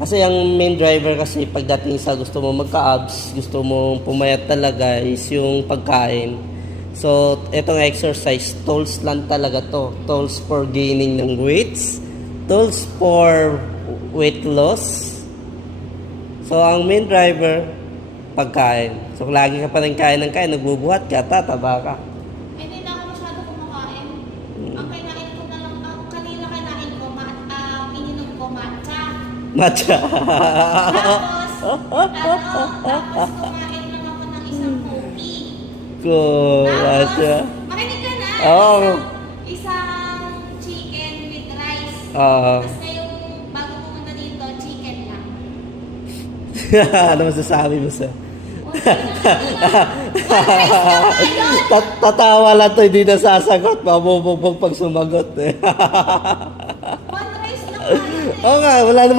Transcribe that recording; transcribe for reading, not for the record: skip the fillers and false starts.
Kasi ang main driver kasi pagdating sa gusto mo magka-abs, gusto mo pumayat talaga is yung pagkain. So, etong exercise, tools lang talaga to. Tools for gaining ng weights, tools for weight loss. So, ang main driver, pagkain. So, lagi ka pa rin kain ng kain, nagbubuhat ka, tataba ka. Hindi na ako masyado kumakain. Ang kinain ko na lang, kanina kinain ko, ininom ko matcha. Matcha. Tapos kumain lang ako ng isang cookie. Cool, matcha. Makinig ka na. Oo. Isang chicken with rice. Oo. Tapos ngayong bago pumunta dito, chicken lang. Ano masasabi mo sa... Ayun! Tatawa lang to, hindi nasasagot. Mabubugbog pag sumagot eh. One rice lang. Oo nga, wala namang